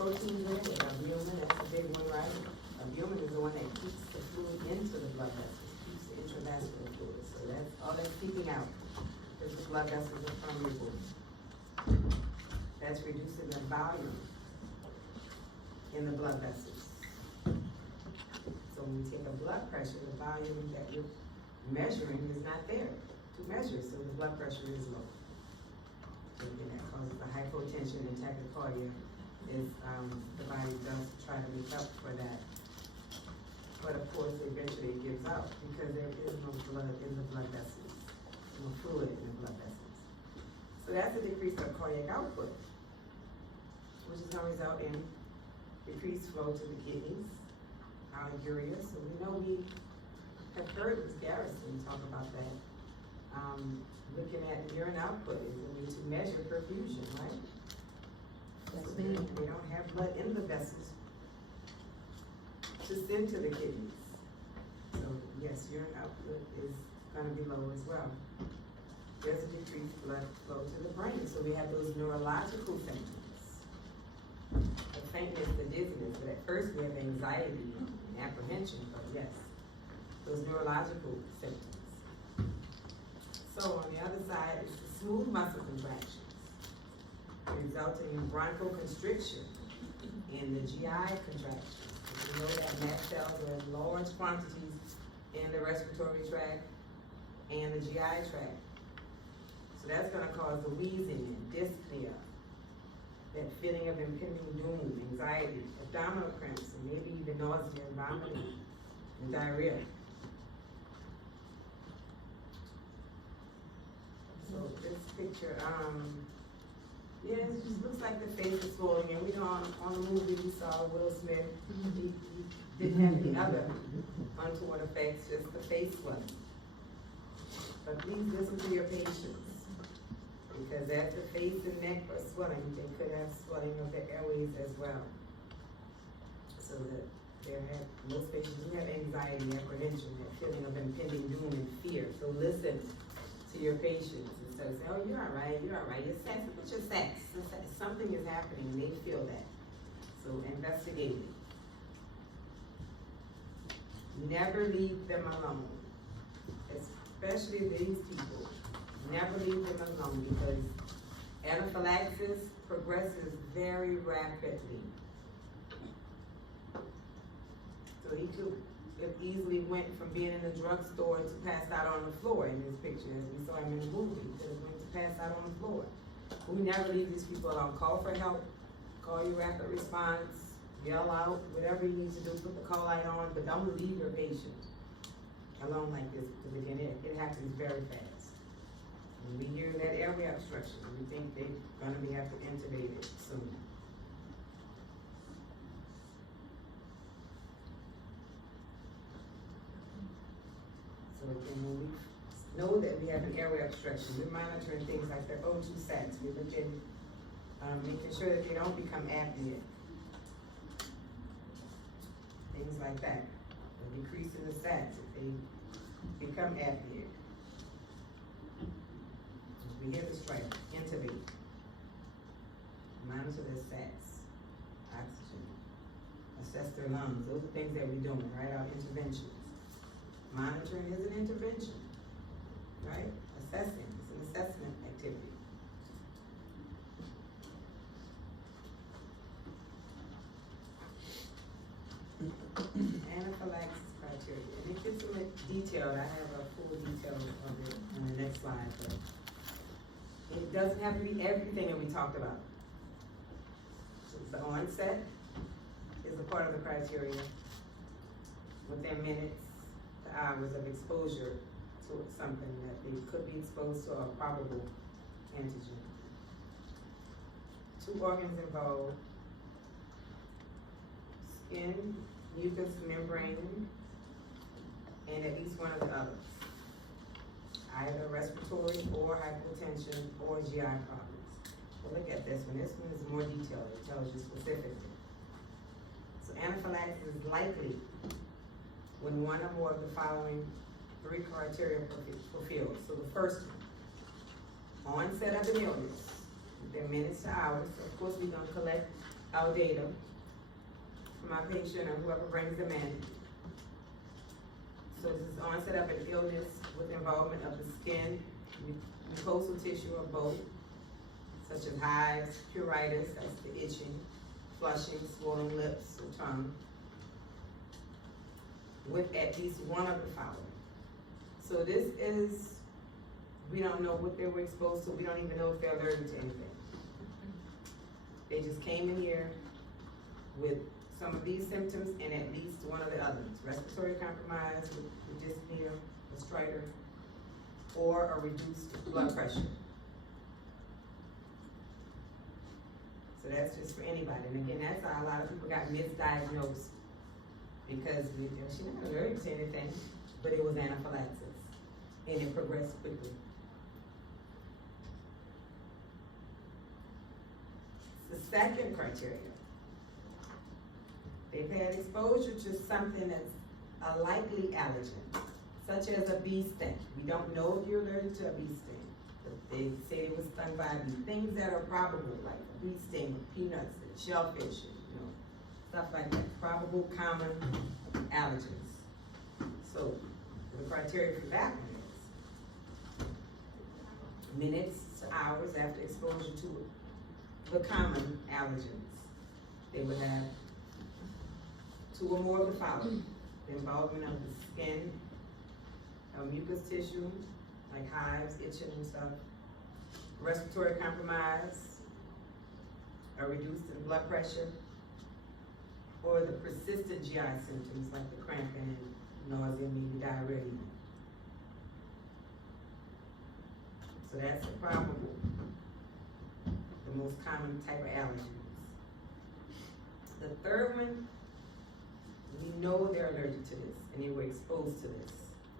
proteins in it, albumin, that's a big one, right? Albumin is the one that keeps the fluid into the blood vessels, keeps the intravascular fluid. So that's all that's seeping out, because the blood vessels are permeable. That's reducing the volume in the blood vessels. So when you take a blood pressure, the volume that you're measuring is not there to measure, so the blood pressure is low. So again, that causes the hypotension and tachycardia. The body does try to make up for that. But of course, eventually it gives out because there is no blood in the blood vessels, no fluid in the blood vessels. So that's a decrease of cardiac output, which is going to result in decreased flow to the kidneys, oliguria. So we know we have heard Ms. Garrison talk about that. Looking at urine output is a way to measure perfusion, right? So they don't have blood in the vessels to send to the kidneys. So yes, urine output is going to be low as well. There's a decreased blood flow to the brain. So we have those neurological symptoms. The faintness, the dizziness, but at first we have anxiety and apprehension, but yes, those neurological symptoms. So on the other side is the smooth muscle contractions, resulting in bronchoconstriction and the GI contraction. We know that mast cells are in large quantities in the respiratory tract and the GI tract. So that's going to cause the wheezing and dyspnea, that feeling of impending doom, anxiety, abdominal cramps, and maybe even nausea and vomiting and diarrhea. So this picture, yeah, it just looks like the face is swollen. And we know on the movie we saw Will Smith, he didn't have any other untoward effects, just the face swelling. But please listen to your patients, because as the face and neck are swelling, they could have swelling of the airways as well. So that most patients do have anxiety, apprehension, that feeling of impending doom and fear. So listen to your patients instead of saying, oh, you're all right, you're sex, what's your sex? Something is happening, and they feel that. So investigate it. Never leave them alone, especially these people. Never leave them alone, because anaphylaxis progresses very rapidly. So he could have easily went from being in the drugstore to passed out on the floor in this picture, as we saw him in the movie. He could have went to pass out on the floor. But we never leave these people alone. Call for help. Call your rapid response. Yell out. Whatever you need to do. Put the call light on. But don't leave your patient alone like this, because again, it happens very fast. When we hear that airway obstruction, we think they're going to have to intubate it soon. So again, when we know that we have an airway obstruction, we're monitoring things like their O2 sats. We're looking, making sure that they don't become apneic. Things like that. A decrease in the sats if they become apneic. As we hear the strike, intubate. Monitor their sats, oxygen, assess their lungs. Those are things that we're doing, right? Our interventions. Monitoring is an intervention, right? Assessing is an assessment activity. Anaphylaxis criteria. And it gets a little detailed. I have a full detail of it on the next slide, but it doesn't have to be everything that we talked about. So the onset is a part of the criteria. Within minutes, hours of exposure to something that they could be exposed to, a probable antigen. 2 organs involved: skin, mucous membrane, and at least one of the others. Either respiratory or hypotension or GI problems. Well, look at this one. This one is more detailed. It tells you specifically. So anaphylaxis is likely when one or more of the following 3 criteria fulfilled. So the first one, onset of the illness, within minutes to hours. So of course we're going to collect our data from our patient or whoever brings them in. So this is onset of an illness with involvement of the skin, mucosal tissue or both, such as hives, pruritus, that's the itching, flushing, swollen lips or tongue, with at least one of the following. So this is, we don't know what they were exposed to, we don't even know if they're allergic to anything. They just came in here with some of these symptoms and at least one of the others. Respiratory compromise with dyspnea, a stridor, or a reduced blood pressure. So that's just for anybody. And again, that's how a lot of people got misdiagnosed because she's not allergic to anything, but it was anaphylaxis and it progressed quickly. The second criteria, they've had exposure to something that's a likely allergen, such as a bee sting. We don't know if you're allergic to a bee sting, but they say it was stung by a bee. Things that are probable, like a bee sting with peanuts and shellfish, and, stuff like that. Probable common allergens. So the criteria for that one is minutes to hours after exposure to the common allergens. They would have 2 or more of the following: the involvement of the skin, mucous tissue, like hives, itching and stuff, respiratory compromise, a reduced blood pressure, or the persistent GI symptoms like the cramping, nausea, maybe diarrhea. So that's the probable, the most common type of allergens. The third one, we know they're allergic to this and they were exposed to this.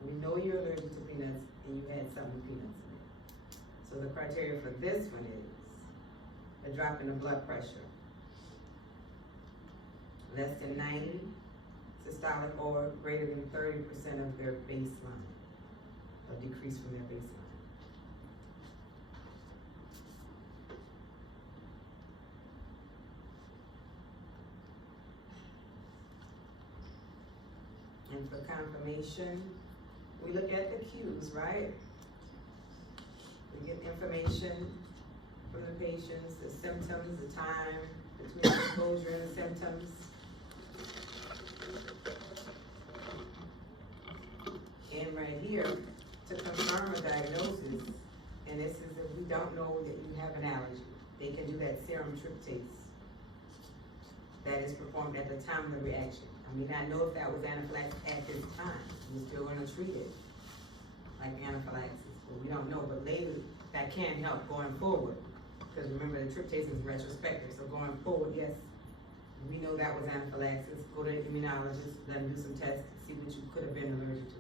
We know you're allergic to peanuts and you had something with peanuts in it. So the criteria for this one is a drop in the blood pressure, less than 90 systolic or greater than 30% of their baseline, a decrease from their baseline. And for confirmation, we look at the cues, right? We get information from the patients, the symptoms, the time between exposure and the symptoms. And right here, to confirm a diagnosis, and this is if we don't know that you have an allergy, they can do that serum tryptase that is performed at the time of the reaction. I mean, I know if that was anaphylaxis at this time, we're still gonna treat it like anaphylaxis, but we don't know. But later, that can help going forward, because remember the tryptase is retrospective. So going forward, yes, we know that was anaphylaxis. Go to the immunologist, let them do some tests, see what you could have been allergic to.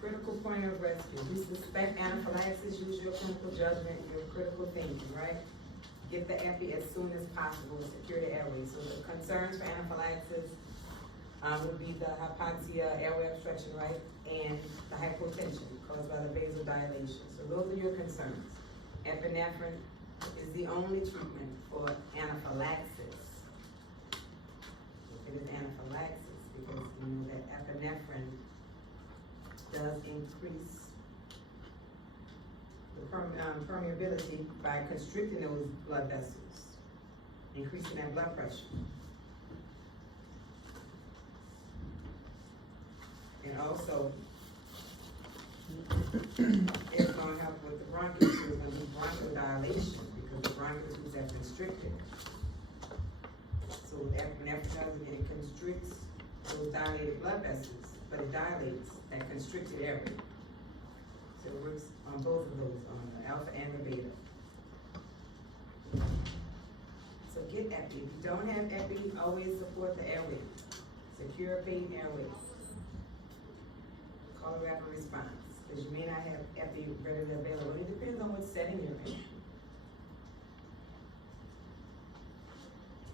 Critical point of rescue. We suspect anaphylaxis, use your clinical judgment, your critical thinking, right? Get the epi as soon as possible to secure the airway. So the concerns for anaphylaxis would be the hypoxia, airway obstruction, right? And the hypotension caused by the vasodilation. So those are your concerns. Epinephrine is the only treatment for anaphylaxis. If it is anaphylaxis, because you know that epinephrine does increase the permeability by constricting those blood vessels, increasing that blood pressure. And also, it's going to help with the bronchial tubes, it's going to do bronchodilation because the bronchial tubes are constricted. So when that does it, it constricts those dilated blood vessels, but it dilates that constricted area. So it works on both of those, on the alpha and the beta. So get epi. If you don't have epi, always support the airway. Secure pain airway. Call a rapid response, because you may not have epi readily available. It depends on what setting you're in.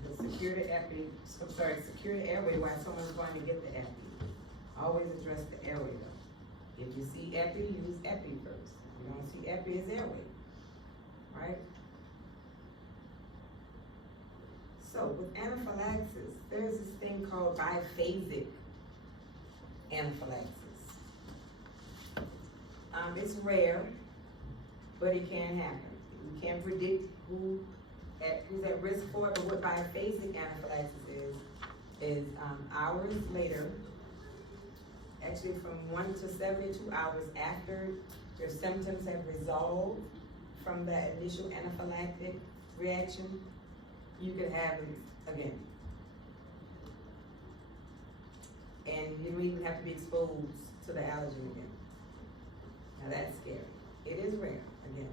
But secure the epi, secure the airway while someone's going to get the epi. Always address the airway though. If you see epi, use epi first. If you don't see epi, it's airway, right? So with anaphylaxis, there's this thing called biphasic anaphylaxis. It's rare, but it can happen. We can't predict who's at risk for it, but what biphasic anaphylaxis is hours later, actually from 1 to 72 hours after your symptoms have resolved from that initial anaphylactic reaction, you can have it again. And you don't even have to be exposed to the allergen again. Now that's scary. It is rare, again,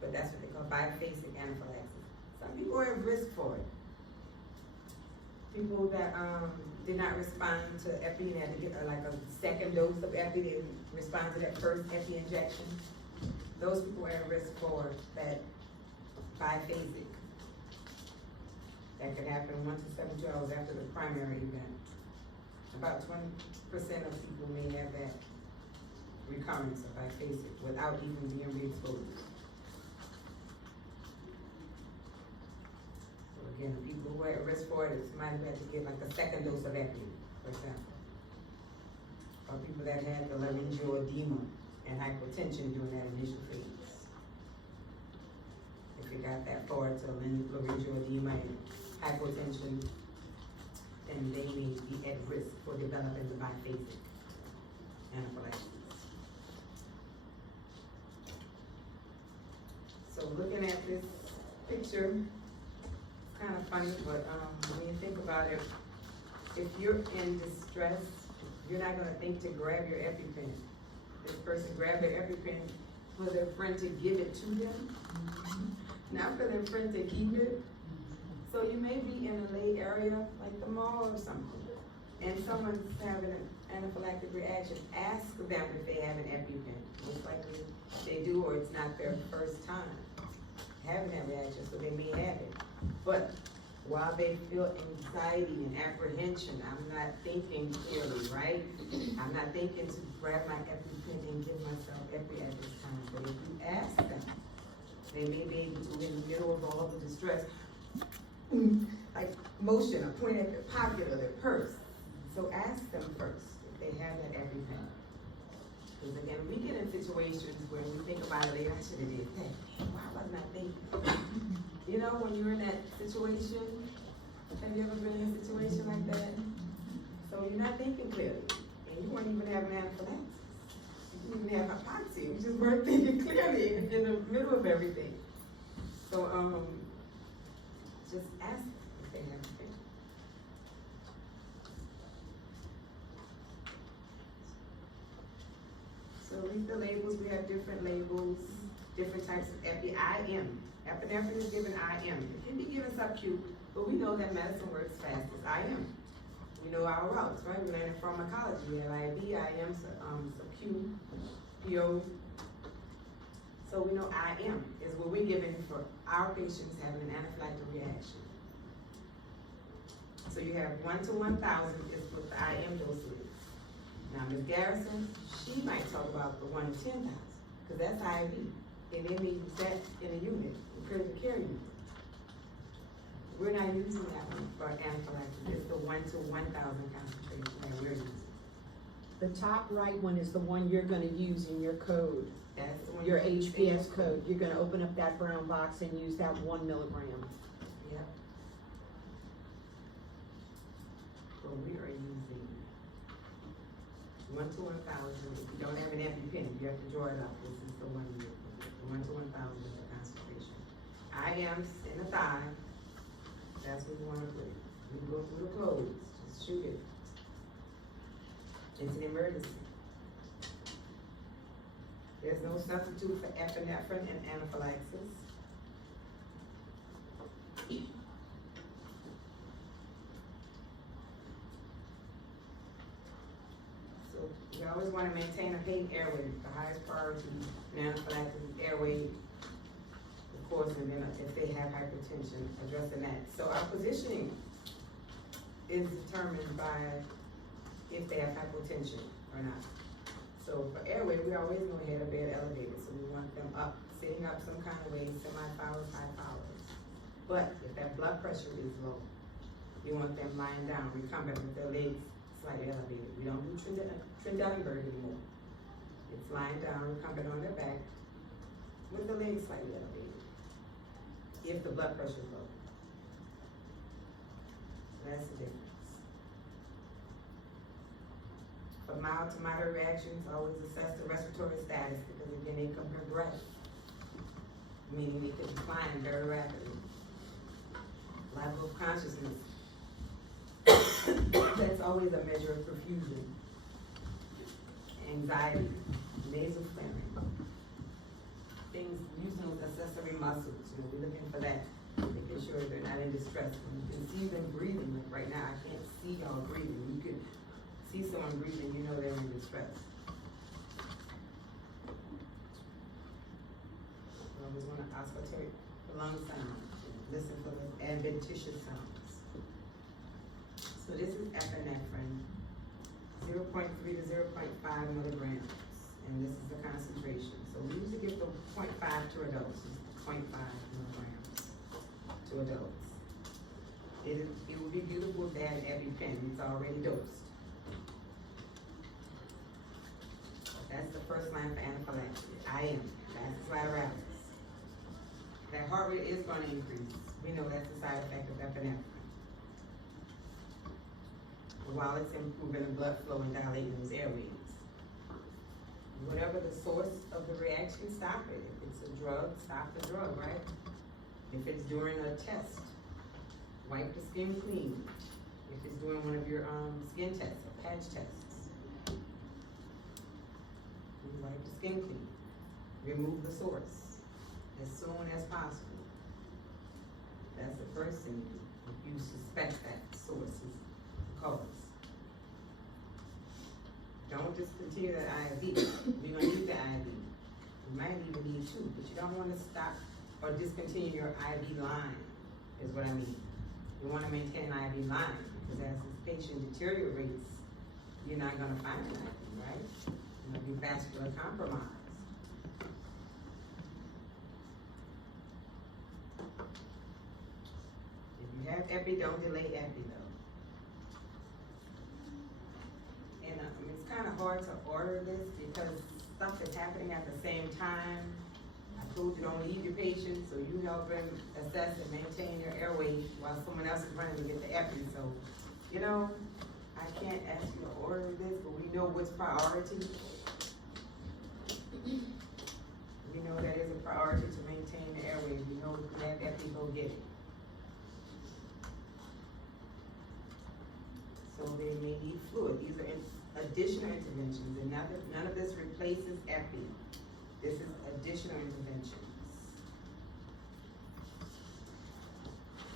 but that's what they call biphasic anaphylaxis. Some people are at risk for it. People that did not respond to epi and had to get like a second dose of epi, they respond to that first epi injection. Those people are at risk for that biphasic. That could happen 1 to 72 hours after the primary event. About 20% of people may have that recurrence of biphasic without even being re-exposed. So again, people who are at risk for it, it's somebody who had to get like a second dose of epi, for example. Or people that had the laryngeal edema and hypertension during that initial phase. If you got that far to laryngeal edema and hypertension, then they may be at risk for developing the biphasic anaphylaxis. So looking at this picture, it's kind of funny, but when you think about it, if you're in distress, you're not going to think to grab your EpiPen. This person grabbed their EpiPen for their friend to give it to them, not for their friend to keep it. So you may be in a lay area, like the mall or something, and someone's having an anaphylactic reaction. Ask them if they have an EpiPen. Most likely they do, or it's not their first time having that reaction, so they may have it. But while they feel anxiety and apprehension, I'm not thinking clearly, right? I'm not thinking to grab my EpiPen and give myself epi at this time. But if you ask them, they may be able to, in the middle of all the distress, like motion or point at their pocket or their purse. So ask them first if they have that EpiPen. Because again, we get in situations where we think about it later, I should have did that. Why wasn't I thinking? You know, when you're in that situation, have you ever been in a situation like that? So you're not thinking clearly, and you weren't even having anaphylaxis. You didn't even have hypoxia. You just weren't thinking clearly in the middle of everything. So just ask them if they have a pen. So read the labels. We have different labels, different types of epi. IM. Epinephrine is given IM. It can be given sub-Q, but we know that medicine works fastest IM. We know our routes, right? We learned in pharmacology. We have IV, IM, sub-Q, PO. So we know IM is what we're giving for our patients having an anaphylactic reaction. So you have 1 to 1,000 is what the IM dose is. Now Ms. Garrison, she might talk about the 1 to 10,000, because that's IV. And they may use that in a unit, in critical care unit. We're not using that one for anaphylaxis. It's the 1 to 1,000 concentration that we're using. The top right one is the one you're gonna use in your code. That's the one. Your HPS code. You're gonna open up that brown box and use that 1 milligram. Yep. So we are using 1 to 1,000. If you don't have an EpiPen, you have to draw it up. This is the one you're using. 1 to 1,000 is the concentration. IM's in the thigh. That's what we want to put it. We can go through the codes. Just shoot it. It's an emergency. There's no substitute for epinephrine and anaphylaxis. So we always want to maintain a patent airway. The highest priority in anaphylaxis is airway, of course, and then if they have hypertension, addressing that. So our positioning is determined by if they have hypotension or not. So for airway, we always go ahead of bed elevated, so we want them up, sitting up some kind of way, semi-powers, high powers. But if that blood pressure is low, we want them lying down, recumbent with their legs slightly elevated. We don't do Trendelenburg anymore. It's lying down, recumbent on their back, with the legs slightly elevated, if the blood pressure is low. That's the difference. For mild to moderate reactions, always assess the respiratory status, because again, they can progress, meaning they could decline very rapidly. Lack of consciousness, that's always a measure of perfusion. Anxiety, nasal flaring, things, using those accessory muscles, we're looking for that, making sure they're not in distress. When you can see them breathing, like right now, I can't see y'all breathing. You could see someone breathing, you know they're in distress. We always want to auscultate the lung sound, listen for the adventitious sounds. So this is epinephrine, 0.3 to 0.5 milligrams, and this is the concentration. So we usually give the 0.5 to adults, 0.5 milligrams to adults. It would be beautiful to add EpiPen, it's already dosed. That's the first line for anaphylaxis. IM, vastus lateralis. That heart rate is going to increase. We know that's a side effect of epinephrine. While it's improving the blood flow and dilating those airways. Whatever the source of the reaction, stop it. If it's a drug, stop the drug, right? If it's during a test, wipe the skin clean. If it's during one of your skin tests or patch tests, wipe the skin clean. Remove the source as soon as possible. That's the first thing you do if you suspect that source is the cause. Don't discontinue that IV. We're gonna need the IV. You might even need two, but you don't want to stop or discontinue your IV line, is what I mean. You want to maintain an IV line, because as this patient deteriorates, you're not gonna find an IV, right? You're gonna be vascular compromised. If you have epi, don't delay epi though. And it's kind of hard to order this because stuff is happening at the same time. I told you don't leave your patient, so you help them assess and maintain your airway while someone else is running to get the epi. So, you know, I can't ask you to order this, but we know what's priority. We know that is a priority to maintain the airway. We know if we have epi, go get it. So they may need fluid. These are additional interventions, and none of this replaces epi. This is additional interventions.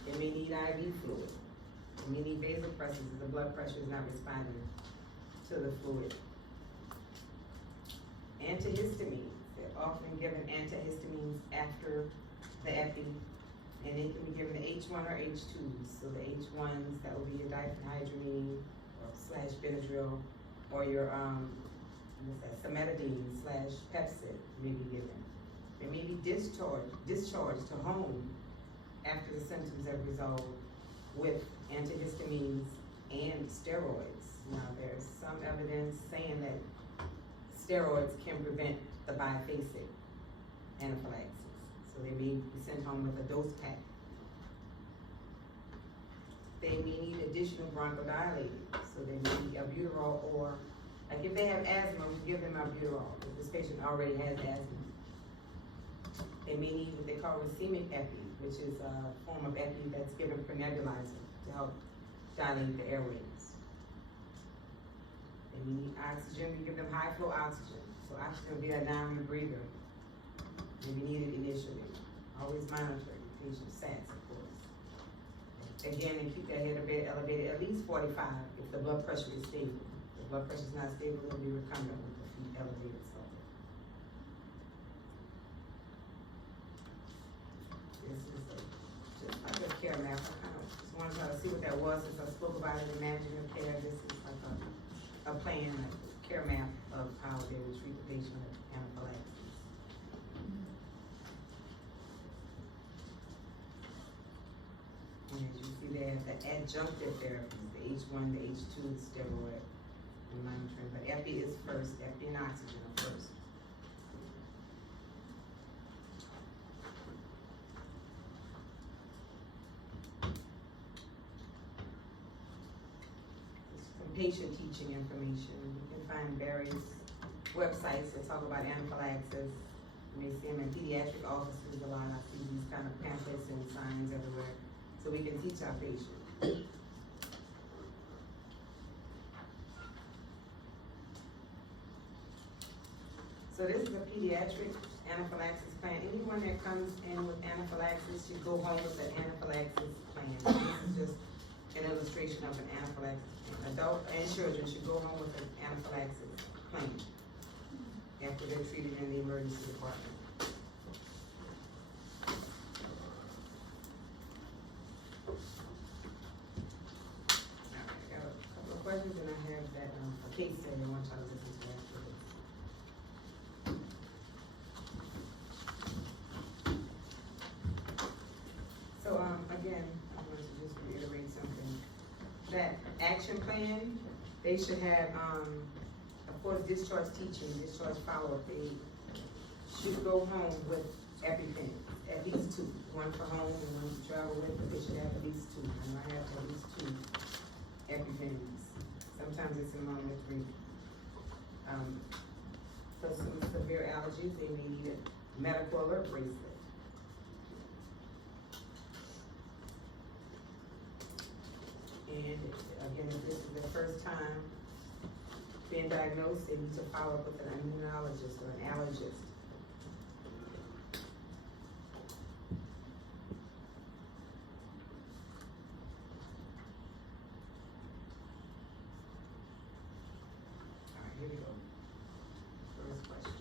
They may need IV fluid. They may need vasopressors if the blood pressure is not responding to the fluid. Antihistamines. They're often given antihistamines after the epi, and they can be given the H1 or H2s. So the H1s, that would be your diphenhydramine / Benadryl, or your cimetidine / Pepsid may be given. They may be discharged to home after the symptoms have resolved with antihistamines and steroids. Now there's some evidence saying that steroids can prevent the biphasic anaphylaxis. So they may be sent home with a dose pack. They may need additional bronchodilators, so they may need albuterol, or like if they have asthma, we give them albuterol if this patient already has asthma. They may need what they call racemic epi, which is a form of epi that's given per nebulizer to help dilate the airways. They may need oxygen, we give them high flow oxygen. So oxygen will be a non-rebreather. Maybe needed initially. Always monitor your patient's SATs, of course. Again, and keep their head elevated at least 45 if the blood pressure is stable. If the blood pressure is not stable, it'll be recumbent with the feet elevated. So this is just like a care map. I kind of just wanted y'all to see what that was since I spoke about it, imaginative care. This is like a plan, a care map of how they would treat the patient with anaphylaxis. And as you see, they have the adjunctive therapies, the H1, the H2, the steroid, and monitoring, but epi is first, epi and oxygen are first. Some patient teaching information. You can find various websites that talk about anaphylaxis. You may see them in pediatric offices a lot. I see these kind of pamphlets and signs everywhere, so we can teach our patients. So this is a pediatric anaphylaxis plan. Anyone that comes in with anaphylaxis should go home with an anaphylaxis plan. This is just an illustration of an anaphylaxis plan. Adult and children should go home with an anaphylaxis plan after they're treated in the emergency department. Alright, I got a couple of questions and I have that, a case study I want y'all to listen to after this. So, again, I want to just reiterate something. That action plan, they should have, of course, discharge teaching, discharge follow-up. They should go home with everything, at least two. One for home and one to travel with, but they should have at least two. They might have at least two EpiPens. Sometimes it's among the three. For some severe allergies, they may need a medical alert bracelet. And again, if this is the first time being diagnosed, they need to follow up with an immunologist or an allergist. All right, here we go. First question.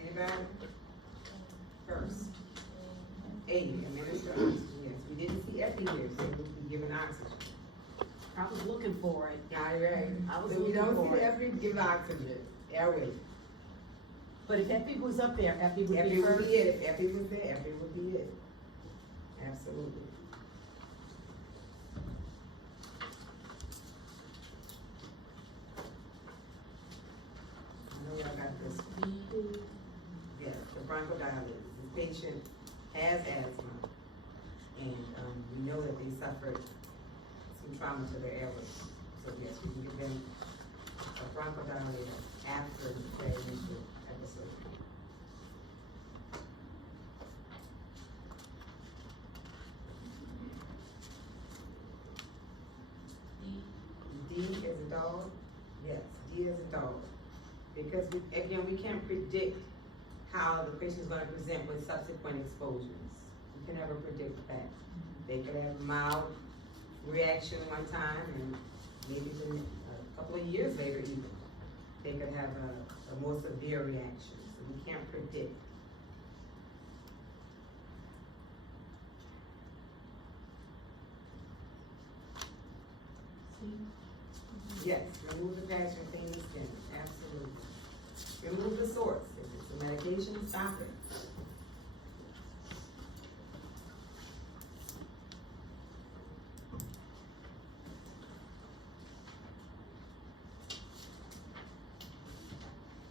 Anybody? First. A, administer oxygen. Yes, we didn't see epi here, so we'll be given oxygen. I was looking for it. All right. I was So we looking don't for see it. epi, give oxygen. Airway. But if Epi was up there, Epi would Epi be would first. be it. If epi was there, epi would be it. Absolutely. I know y'all got this. Yes, the bronchodilators. This patient has asthma, and we know that they suffered some trauma to their airways. So yes, we can give them a bronchodilator after the initial episode. D is a dog? Yes, D is a dog. Because we, again, we can't predict how the patient is gonna present with subsequent exposures. We can never predict that. They could have mild reaction one time and maybe then a couple of years later even, they could have a more severe reaction. So we can't predict. Yes, remove the patch and clean the skin, absolutely. Remove the source, if it's a medication, stop it.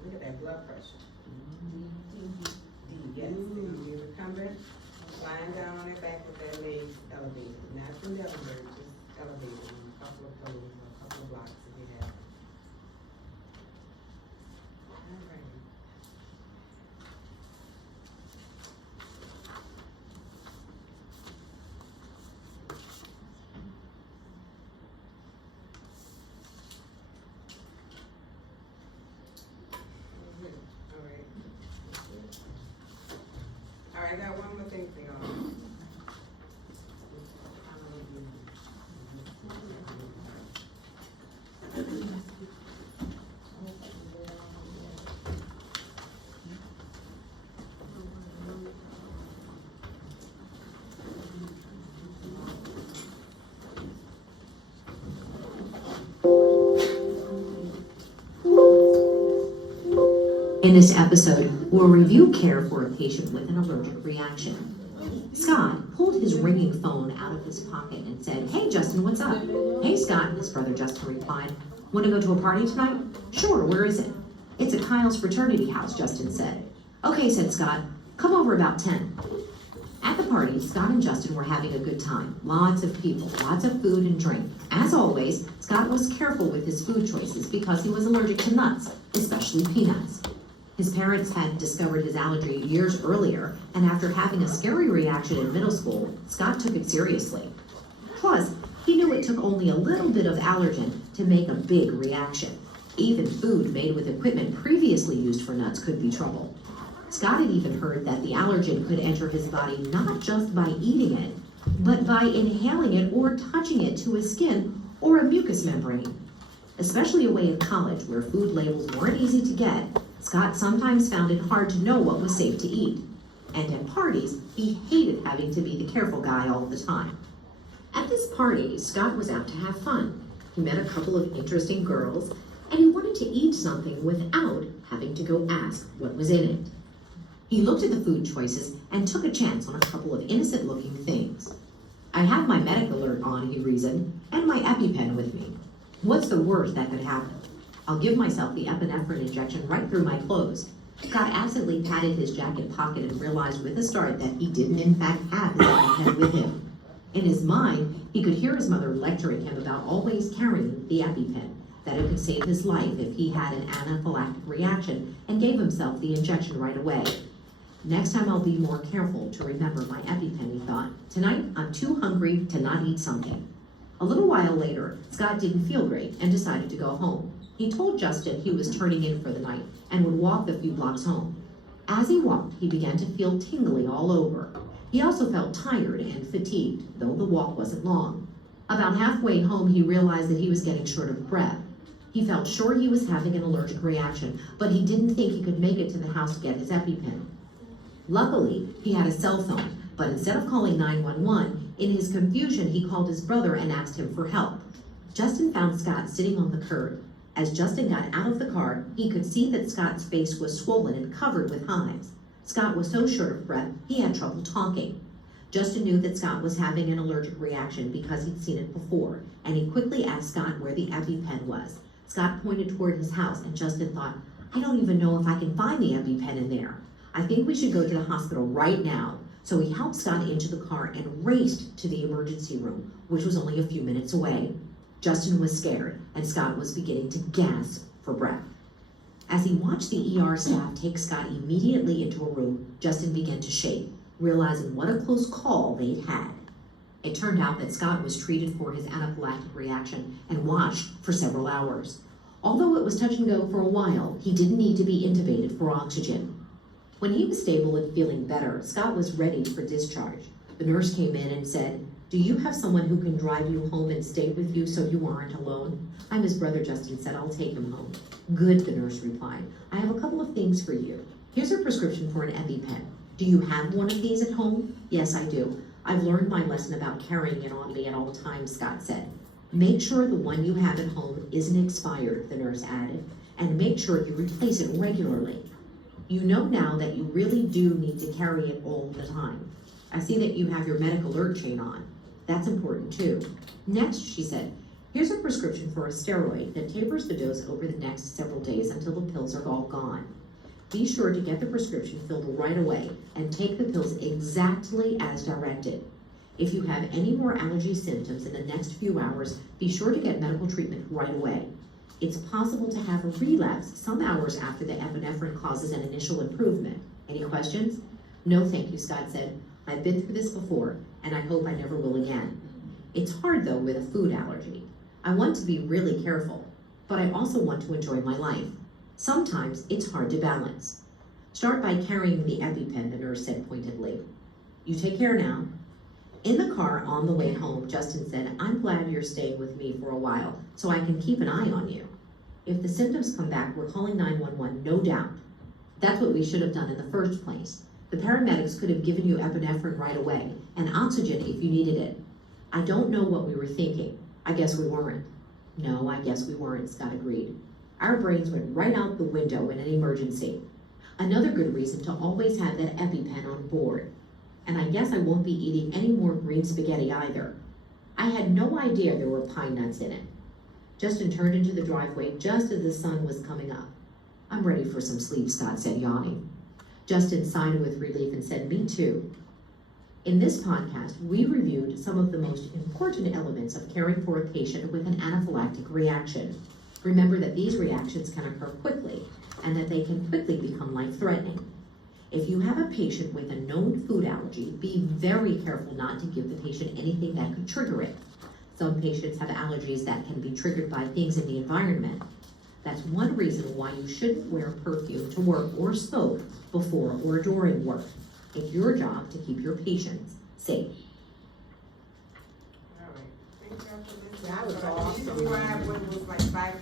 Look at that blood pressure. D, yes, they're gonna be recumbent, lying down on their back with their legs elevated, not from Dellenberg, just elevated on a couple of toes or a couple of blocks if you have. Alright. Alright. Alright, I got one more thing for y'all. In this episode, we'll review care for a patient with an allergic reaction. Scott pulled his ringing phone out of his pocket and said, "Hey Justin, what's up?" "Hey Scott," his brother Justin replied. "Want to go to a party tonight?" "Sure, where is it?" "It's at Kyle's fraternity house," Justin said. "Okay," said Scott. "Come over about 10. At the party, Scott and Justin were having a good time. Lots of people, lots of food and drink. As always, Scott was careful with his food choices because he was allergic to nuts, especially peanuts. His parents had discovered his allergy years earlier, and after having a scary reaction in middle school, Scott took it seriously. Plus, he knew it took only a little bit of allergen to make a big reaction. Even food made with equipment previously used for nuts could be trouble. Scott had even heard that the allergen could enter his body not just by eating it, but by inhaling it or touching it to his skin or a mucous membrane. Especially away at college, where food labels weren't easy to get, Scott sometimes found it hard to know what was safe to eat. And at parties, he hated having to be the careful guy all the time. At this party, Scott was out to have fun. He met a couple of interesting girls, and he wanted to eat something without having to go ask what was in it. He looked at the food choices and took a chance on a couple of innocent-looking things. "I have my medic alert on," he reasoned, "and my EpiPen with me. What's the worst that could happen? I'll give myself the epinephrine injection right through my clothes." Scott absently patted his jacket pocket and realized with a start that he didn't in fact have his EpiPen with him. In his mind, he could hear his mother lecturing him about always carrying the EpiPen, that it could save his life if he had an anaphylactic reaction, and gave himself the injection right away. "Next time I'll be more careful to remember my EpiPen," he thought. "Tonight, I'm too hungry to not eat something." A little while later, Scott didn't feel great and decided to go home. He told Justin he was turning in for the night and would walk the few blocks home. As he walked, he began to feel tingling all over. He also felt tired and fatigued, though the walk wasn't long. About halfway home, he realized that he was getting short of breath. He felt sure he was having an allergic reaction, but he didn't think he could make it to the house to get his EpiPen. Luckily, he had a cell phone, but instead of calling 911, in his confusion, he called his brother and asked him for help. Justin found Scott sitting on the curb. As Justin got out of the car, he could see that Scott's face was swollen and covered with hives. Scott was so short of breath, he had trouble talking. Justin knew that Scott was having an allergic reaction because he'd seen it before, and he quickly asked Scott where the EpiPen was. Scott pointed toward his house, and Justin thought, "I don't even know if I can find the EpiPen in there. I think we should go to the hospital right now." So he helped Scott into the car and raced to the emergency room, which was only a few minutes away. Justin was scared, and Scott was beginning to gasp for breath. As he watched the ER staff take Scott immediately into a room, Justin began to shake, realizing what a close call they'd had. It turned out that Scott was treated for his anaphylactic reaction and watched for several hours. Although it was touch and go for a while, he didn't need to be intubated for oxygen. When he was stable and feeling better, Scott was ready for discharge. The nurse came in and said, "Do you have someone who can drive you home and stay with you so you aren't alone?" "I'm his brother," Justin said. "I'll take him home." "Good," the nurse replied. "I have a couple of things for you. Here's a prescription for an EpiPen. Do you have one of these at home?" "Yes, I do. I've learned my lesson about carrying it on me at all times," Scott said. "Make sure the one you have at home isn't expired," the nurse added, "and make sure you replace it regularly. You know now that you really do need to carry it all the time. I see that you have your medic alert chain on. That's important too." "Next," she said, "here's a prescription for a steroid that tapers the dose over the next several days until the pills are all gone. Be sure to get the prescription filled right away and take the pills exactly as directed. If you have any more allergy symptoms in the next few hours, be sure to get medical treatment right away. It's possible to have a relapse some hours after the epinephrine causes an initial improvement. Any questions?" "No, thank you," Scott said. "I've been through this before, and I hope I never will again. It's hard, though, with a food allergy. I want to be really careful, but I also want to enjoy my life. Sometimes it's hard to balance. Start by carrying the EpiPen," the nurse said pointedly. "You take care now." In the car on the way home, Justin said, "I'm glad you're staying with me for a while so I can keep an eye on you. If the symptoms come back, we're calling 911, no doubt. That's what we should have done in the first place. The paramedics could have given you epinephrine right away and oxygen if you needed it. I don't know what we were thinking. I guess we weren't." "No, I guess we weren't," Scott agreed. "Our brains went right out the window in an emergency. Another good reason to always have that EpiPen on board. And I guess I won't be eating any more green spaghetti either. I had no idea there were pine nuts in it. Justin turned into the driveway just as the sun was coming up. I'm ready for some sleep, Scott said, yawning. Justin sighed with relief and said, me too. In this podcast, we reviewed some of the most important elements of caring for a patient with an anaphylactic reaction. Remember that these reactions can occur quickly and that they can quickly become life-threatening. If you have a patient with a known food allergy, be very careful not to give the patient anything that could trigger it. Some patients have allergies that can be triggered by things in the environment. That's one reason why you shouldn't wear perfume to work or smoke before or during work. It's your job to keep your patients safe. All right, thank y'all for listening. That was So I awesome. described what was like 5